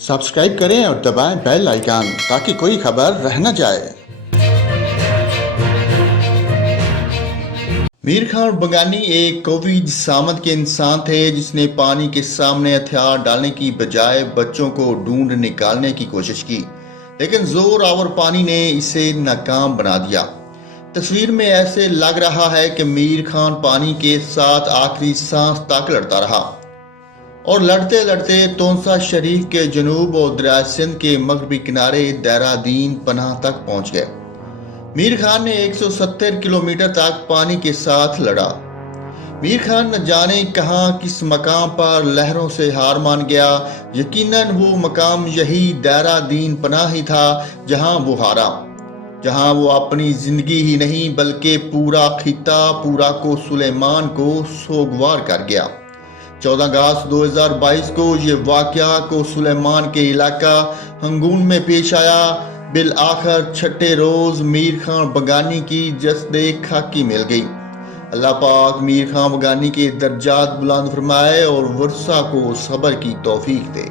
Subscribe करें और दबाएं बेल आइकन ताकि कोई खबर रह न जाए। मीर खान बगानी एक कवि जिसामत के इंसान थे जिसने पानी के सामने हथियार डालने की बजाय बच्चों को ढूंढ निकालने की कोशिश की, लेकिन जोर आवर पानी ने इसे नाकाम बना दिया। तस्वीर में ऐसे लग रहा है कि मीर खान पानी के साथ आखिरी सांस तक लड़ता रहा और लड़ते लड़ते तोंसा शरीफ के जनूब और दरिया सिंध के मगरबी किनारे देहरादून पनाह तक पहुंच गए। मीर खान ने 170 किलोमीटर तक पानी के साथ लड़ा। मीर खान न जाने कहां किस मकाम पर लहरों से हार मान गया। यकीनन वो मकाम यही देहरादून पनाह ही था जहां वो हारा, जहां वो अपनी जिंदगी ही नहीं बल्कि पूरा खिता पूरा को सुलेमान को सोगवार कर गया। 14 अगस्त 2022 को ये वाकया को सुलेमान के इलाका हंगून में पेश आया। बिल आखिर छठे रोज मीर खान बगानी की जस्दे खाकी मिल गई। अल्लाह पाक मीर खान बगानी के दर्जात बुलंद फरमाए और वर्षा को सब्र की तौफीक दे।